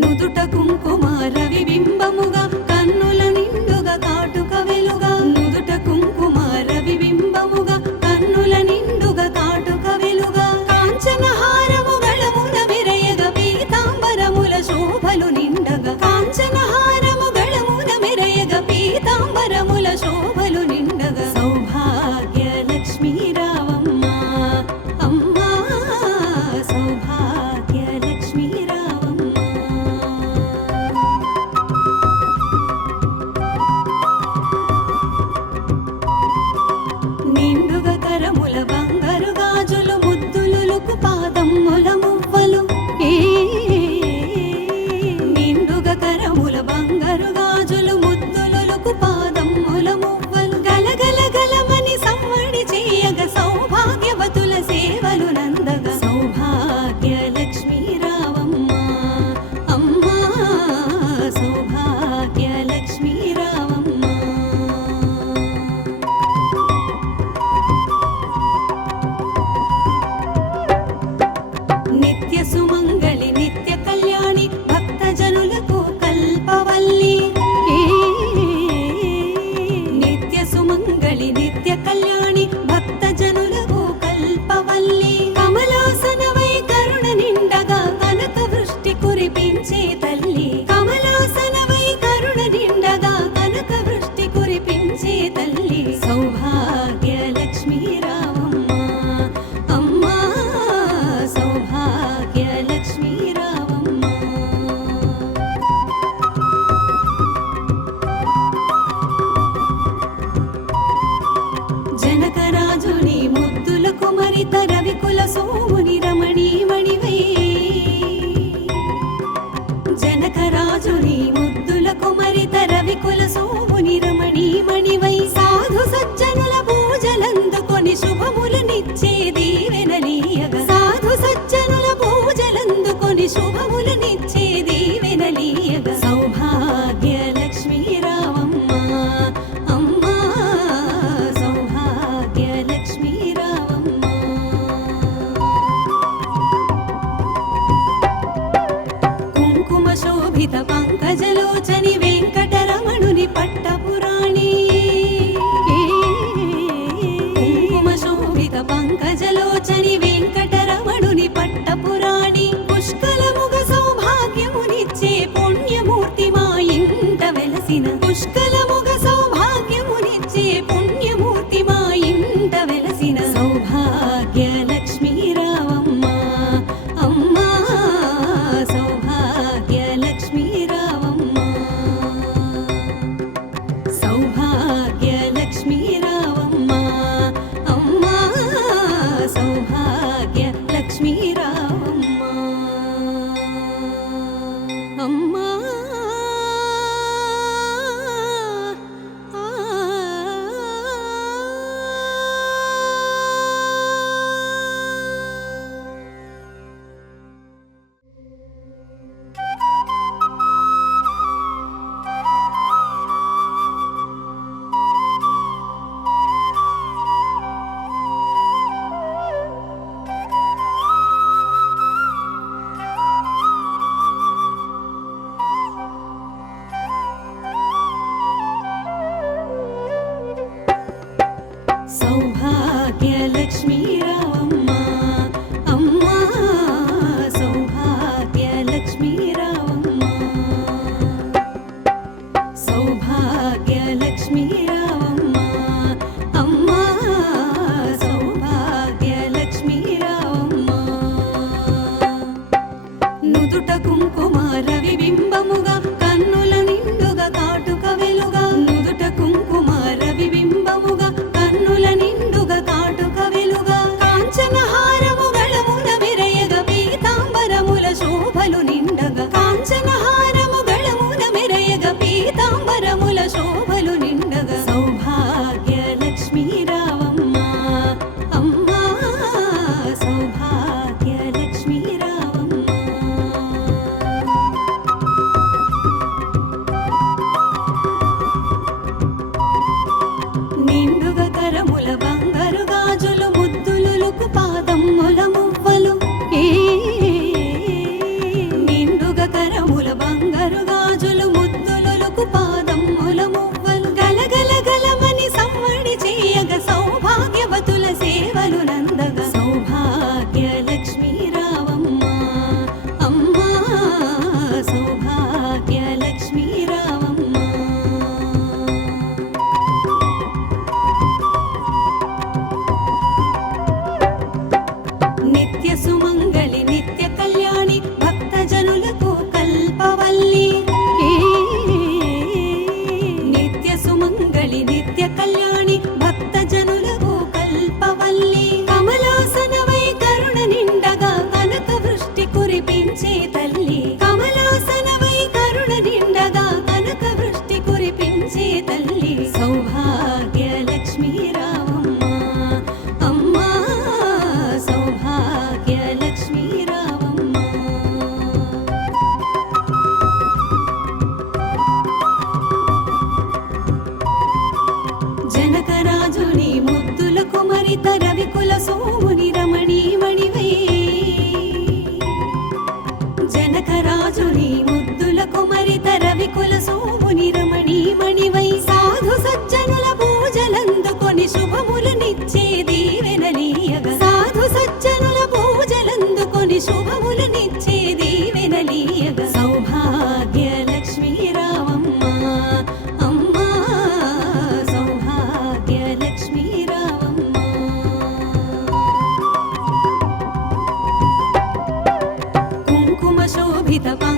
నుదుట కుంకుమ రవిబింబముగా కన్నుల నిండుగా కాటుక వెలుగా నుదుట కుంకుమ రవిబింబముగా కన్నుల నిండుగా కాటుక వెలుగా కాంచన హారము గళమున మెరయగ పీతాంబరముల శోభలు నిండగా కాంచన హారము గళమున మెరయగ పీతాంబరముల శోభలు నిండగా సౌభాగ్య లక్ష్మీ రావమ్మ అమ్మా సౌభాగ్య లక్ష్మీ రావమ్మ నిండుగా కరముల బంగారు గాజులు ముద్దులుకు పాదమ్ముల మువ్వలు నిండుగా కరముల బంగారు గాజులు ముద్దులుకు పాదమ్ముల మువ్వలు గలగల గలమని సమ్మడి చేయగ సౌభాగ్యవతుల సేవలు నందగా సౌభాగ్య లక్ష్మీ రావమ్మ అమ్మా సౌభాగ్య లక్ష్మీ రావమ్మ నిత్య సుమంగళి నిత్య కళ్యాణి భక్తజనులకు కల్పవల్లి నిత్య సుమంగళి నిత్య కళ్యాణి భక్తజనులకు కల్పవల్లి కమలాసనవై కరుణ నిండగా కనక వృష్టి కురిపించే తల్లి కమలాసనవై కరుణ నిండగా కనక వృష్టి కురిపించే తల్లి సౌభాగ్య లక్ష్మీ రావమ్మ అమ్మా సౌభాగ్య లక్ష్మీ రావమ్మ జనకరాజుని ముద్దుల కుమరిత రవికుల సోముని రమణీమణివై జనకరాజుని ముద్దుల కుమరిత రవికుల సోముని రమణీమణివై సాధు సజ్జనుల పూజలందుకొని శుభములనిచ్చే దీవెనలీయగా సాధు సజ్జనుల పూజలందుకొని శుభములనిచ్చే దీవెనలీయగా సౌభాగ్య లక్ష్మీ రావమ్మ అమ్మా సౌభాగ్య లక్ష్మీ రావమ్మ కుంకుమ శోభిత పంకజలోచని వెంకటరమణుని పట్టపురాణి కుంకుమ శోభిత పంకజలోచని వెంకటరమణుని పట్టపురాణి పుష్కలముగ సౌభాగ్యమునిచ్చే పుణ్యమూర్తి మా ఇంట వెలసిన పుష్కలముగ సౌభాగ్యమునిచ్చే పుణ్యమూర్తి మా ఇంట వెలసిన సౌభాగ్య లక్ష్మీ రావమ్మ అమ్మా సౌభాగ్య లక్ష్మీ రావమ్మ సౌభాగ్య లక్ష్మీ రావమ్మ అమ్మా సౌభాగ్య లక్ష్మీ రావమ్మ అమ్మా సౌభాగ్య లక్ష్మీ రావమ్మ అమ్మా సౌభాగ్య లక్ష్మీ రావమ్మ సౌభాగ్య లక్ష్మీ రావమ్మ అమ్మా సౌభాగ్య లక్ష్మీ రావమ్మ నుదుట కుంకుమ రవిబింబముగా కన్నుల నిండుగా కాటుక వెలుగా నుదుట కుంకుమ రవిబింబముగా కన్నుల నిండుగా కాటుక వెలుగా కాంచన హారము గళమున మెరయగ పీతాంబరముల శోభలు నిండగా కాంచన హారము గళమున మెరయగ పీతాంబరముల శోభలు నిండగా సౌభాగ్య లక్ష్మీ రావమ్మ అమ్మా సౌభాగ్య లక్ష్మీ రావమ్మ కరముల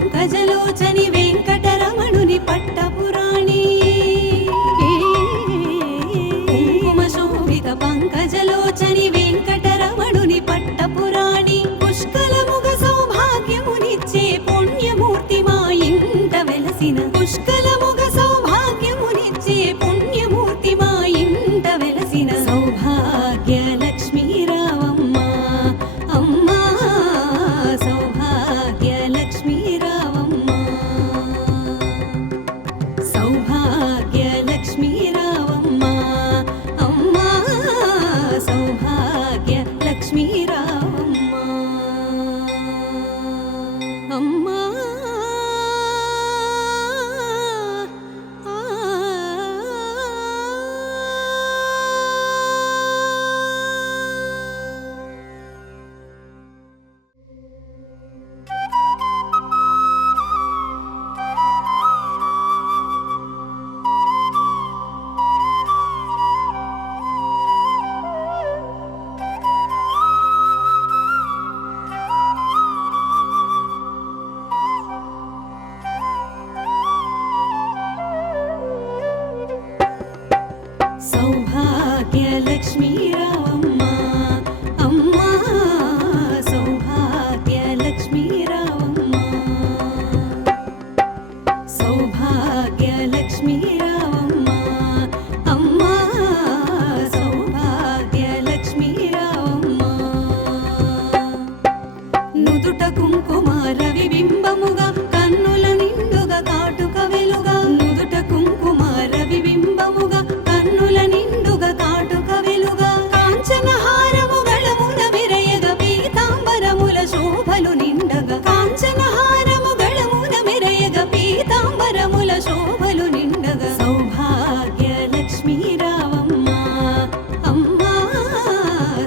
పంకజలోచని వెంకటరమణుని పట్టపురాణి కుంకుమ శోభిత పంకజలోచని వెంకటరమణుని పట్టపురాణి పుష్కలముగ సౌభాగ్యమునిచ్చే పుణ్యమూర్తి మా ఇంట వెలసిన పుష్కలముగ సౌభాగ్యమునిచ్చే పుణ్యమూర్తి మా ఇంట వెలసిన సౌభాగ్య లక్ష్మీ రావమ్మ అమ్మా సౌభాగ్య లక్ష్మీ రావమ్మ సౌభాగ్య లక్ష్మీ రావమ్మ అమ్మా సౌభాగ్య లక్ష్మీ రావమ్మ అమ్మా సౌభాగ్య లక్ష్మీ రావమ్మ అమ్మా సౌభాగ్య లక్ష్మీ రావమ్మ సౌభాగ్య లక్ష్మీ రావమ్మ అమ్మా సౌభాగ్య లక్ష్మీ రావమ్మ నుదుట కుంకుమ రవిబింబముగా కన్నుల నిండుగా కాటుక వెలుగా నుదుట కుంకుమ రవిబింబముగా కన్నుల నిండుగా కాటుక వెలుగా కాంచన హారము గళమున మెరయగ పీతాంబరముల శోభలు నిండగా కాంచన హారము గళమున మెరయగ పీతాంబరముల శోభలు నిండగా సౌభాగ్య లక్ష్మీ రావమ్మ అమ్మా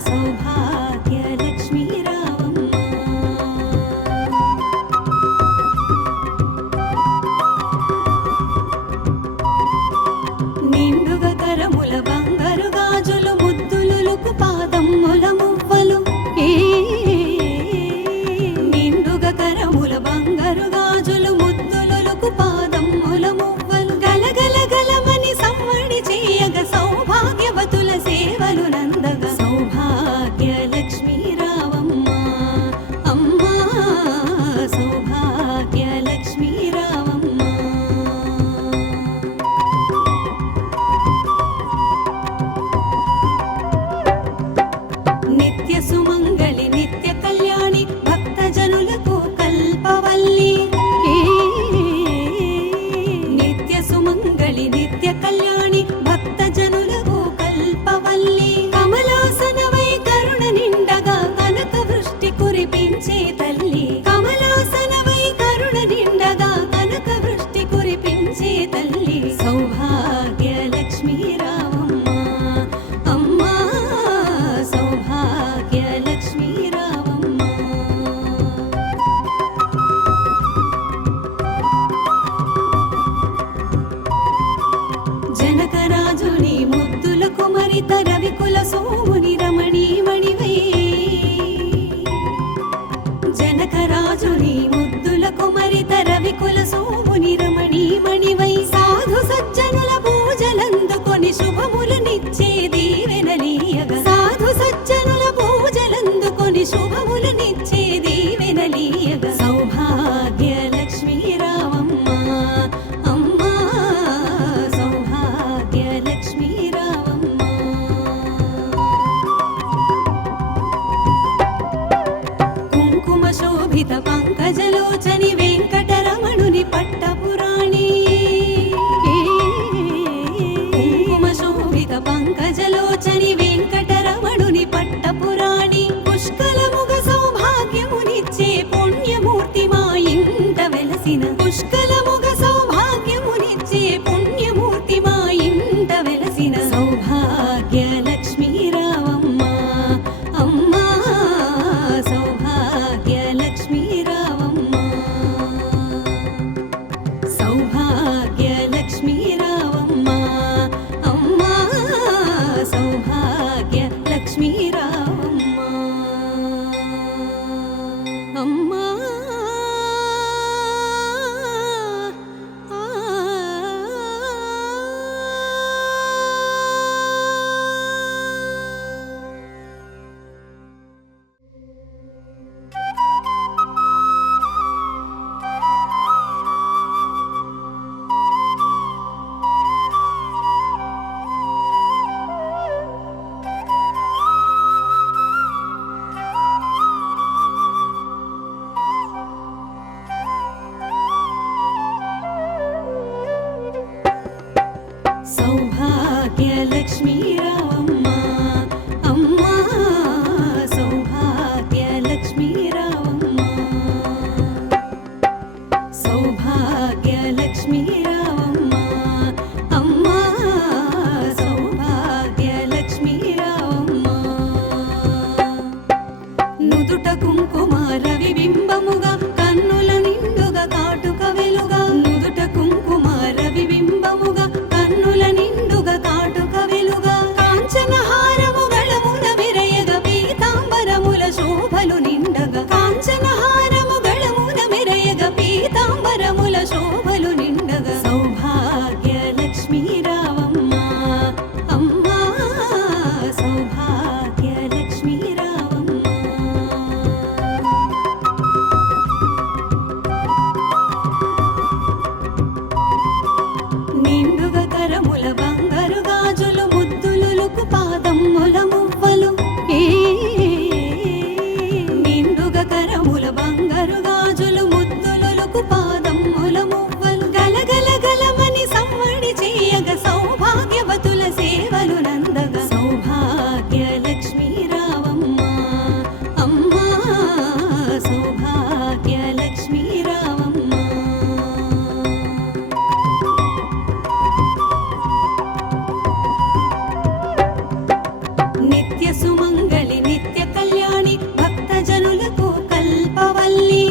సౌభాగ్య లక్ష్మీ రావమ్మ నిండుగా కరముల బంగారు గాజులు ముద్దులుకు పాదమ్ముల మువ్వలు నిండుగా కరముల బంగారు గాజులు ముద్దులుకు పాదమ్ముల మువ్వలు గలగల గలమని సమ్మడి చేయగ సౌభాగ్యవతుల సేవలు నందగ సౌభాగ్య లక్ష్మీ రావమ్మ అమ్మా సౌభాగ్య లక్ష్మీ రావమ్మ నిత్య సుమంగళి నిత్య కళ్యాణి భక్తజనులకు కల్పవల్లి నిత్య సుమంగళి నిత్య కళ్యాణి భక్తజనులకు కల్పవల్లి కమలాసనవై కరుణ నిండగా కనక వృష్టి కురిపించే తల్లి కమలాసనవై కరుణ నిండగా కనక వృష్టి కురిపించే తల్లి సౌభాగ్య లక్ష్మీ రావమ్మ అమ్మా సౌభాగ్య లక్ష్మీ రావమ్మ జనకరాజుని ముద్దుల కుమరిత రవికుల సోముని రమణీమణివై జనకరాజుని ముద్దుల కుమరిత రవికుల సోముని రమణీమణివై సాధు సజ్జనుల పూజలందుకొని శుభములనిచ్చే దీవెనలీయగా సాధు సజ్జనుల పూజలందుకొని శుభములనిచ్చే దీవెనలీయగా సౌభాగ్య లక్ష్మీ రావమ్మ అమ్మా సౌభాగ్య లక్ష్మీ రావమ్మ కుంకుమ శోభిత పంకజలోచని వెంకటరమణుని పట్టపురాణి కుంకుమ శోభిత పంకజలోచని వెంకటరమణుని పట్టపురాణి పుష్కలముగ సౌభాగ్యమునిచ్చే పుణ్యమూర్తి మా ఇంట వెలసిన పుష్కలముగ సౌభాగ్యమునిచ్చే పుణ్యమూర్తి మా ఇంట వెలసిన సౌభాగ్య లక్ష్మీ రావమ్మ అమ్మా సౌభాగ్య లక్ష్మీ రావమ్మ సౌభాగ్య లక్ష్మీ రావమ్మ అమ్మా సౌభాగ్య లక్ష్మీ రావమ్మ అమ్మా సౌభాగ్యలక్ష్మీ రావమ్మ అమ్మా సౌభాగ్యలక్ష్మీ రావమ్మ సౌభాగ్యలక్ష్మీ రావమ్మ అమ్మా సౌభాగ్యలక్ష్మీ రావమ్మ నుదుట కుంకుమ రవిబింబముగా కన్నుల నిండుగా కాటుక వెలుగా నుదుట కుంకుమ రవిబింబముగా కన్నుల నిండుగా కాటుక వెలుగా కాంచన హారము గళమున మెరయగ పీతాంబరముల శోభలు నిండగా కాంచన హారము గళమున మెరయగ పీతాంబరముల శోభలు నిండగా సౌభాగ్యలక్ష్మీ రావమ్మ అమ్మా సౌభాగ్యలక్ష్మీ రావమ్మ నిండుగా కరముల బంగారు గాజులు ముద్దులుకు పాదమ్ముల మువ్వలు నిండుగా కరముల బంగారు గాజులు ముద్దులుకు పాదమ్ముల మువ్వలు గలగల గలమని సమ్మడి చేయగ సౌభాగ్యవతుల సేవలు నందగా సౌభాగ్యలక్ష్మీ రావమ్మ అమ్మా సౌభాగ్యలక్ష్మీ రావమ్మ నిత్య సుమంగళి నిత్య కళ్యాణి భక్తజనులకు కల్పవల్లి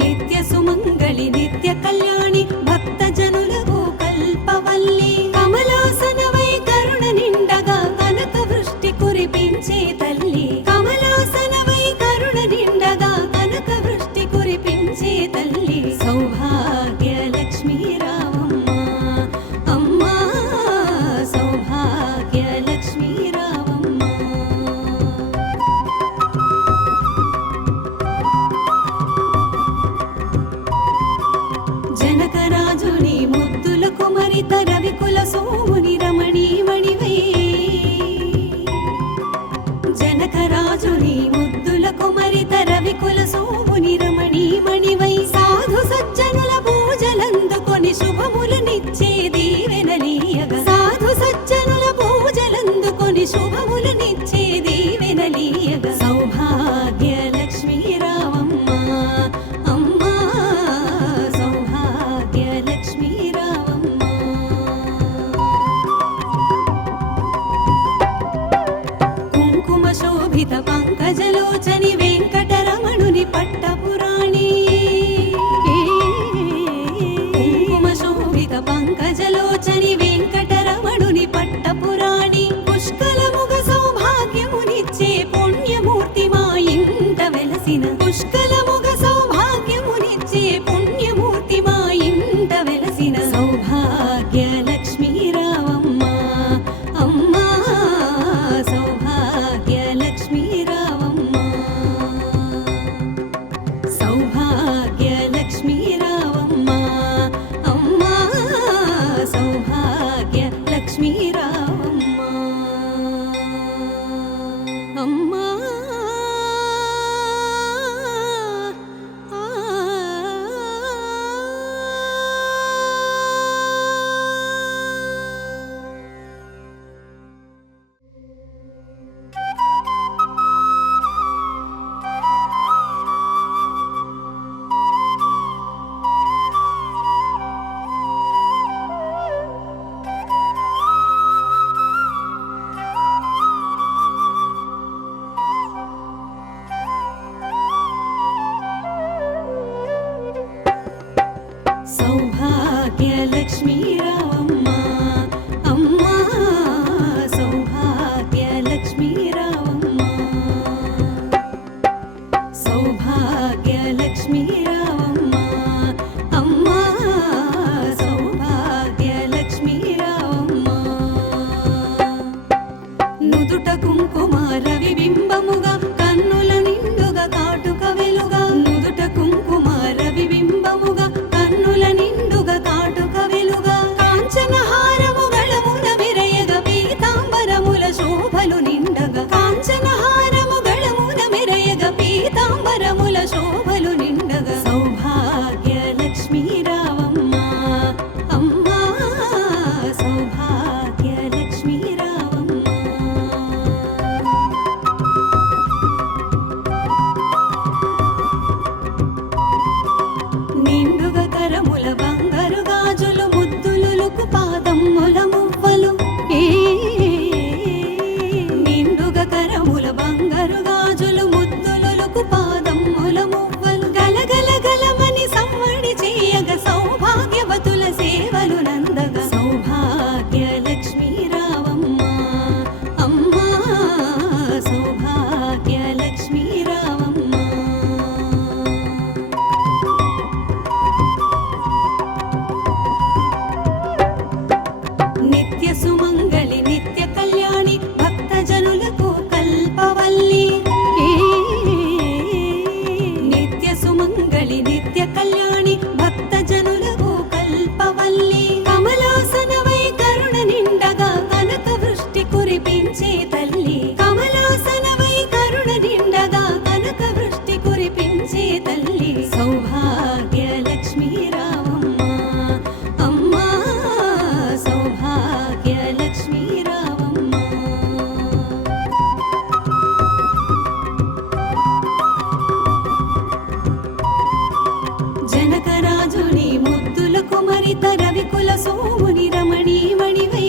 నిత్య సుమంగళి నిత్య కళ్యాణి భక్తజనులకు కల్పవల్లి కమలాసనవై కరుణ నిండగా కనక వృష్టి కురిపించే తల్లి కమలాసనవై కరుణ నిండగా కనక వృష్టి కురిపించే తల్లి సౌభాగ్యలక్ష్మీ రావమ్మ అమ్మా సౌభాగ్యలక్ష్మీ రావమ్మ నిత్య కళ్యాణి భక్త జనులకు కల్పవల్లి కమలాసనవై కరుణ నిండగా కనక వృష్టి కురిపించే తల్లి కమలాసనవై కరుణ నిండగా కనక వృష్టి కురిపించే తల్లి సౌభాగ్య లక్ష్మీ రావమ్మ అమ్మా సౌభాగ్య లక్ష్మీ రావమ్మ జనకరాజుని ముద్దుల కుమరిత రవికుల సోముని రమణీమణివై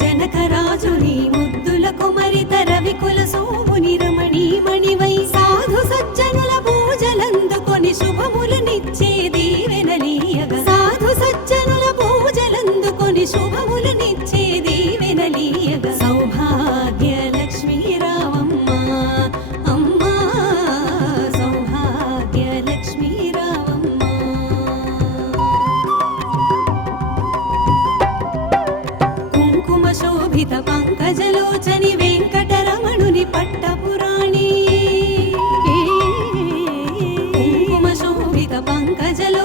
జనకరాజుని ముద్దుల కుమరిత రవికుల సోముని రమణీమణివై సాధు సజ్జనుల పూజలందుకొని శుభములనిచ్చే దీవెనలీయగా సాధు సజ్జనుల పూజలందుకొని శుభములనిచ్చే దీవెనలీయగా సౌభాగ్య లక్ష్మీ రావమ్మ అమ్మా సౌభాగ్య లక్ష్మీ రావమ్మ కుంకుమ శోభిత పంకజలోచని వెంకటరమణుని పట్టపురాణి కుంకుమ శోభిత పంకజలో